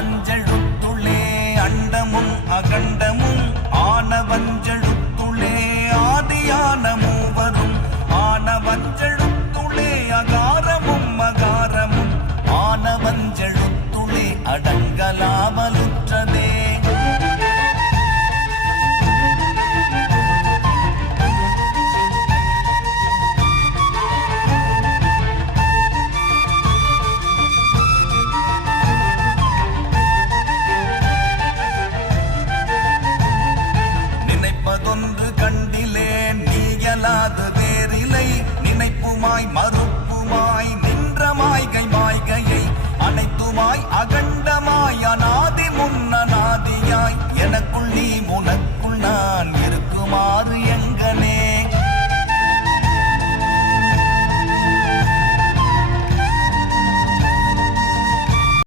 ஆனவஞ்செழுத்துளே அண்டமும் அகண்டமும் ஆனவஞ்செழுத்துளே ஆதியான மூவரும் ஆனவஞ்செழுத்துளே அகாரமும் மகாரமும் ஆனவஞ்செழுத்துளே அடங்கலாமலுற்றதே. நினைப்பதொன்று கண்டிலேன் நீயலாது வேறிலை நினைப்புமாய் மறுப்புமாய் நின்ற மாய்கை மாய்கையை அனைத்துமாய் அகண்டமாய் அநாதி முன்னநாதியாய் எனக்குள் நீ உனக்கு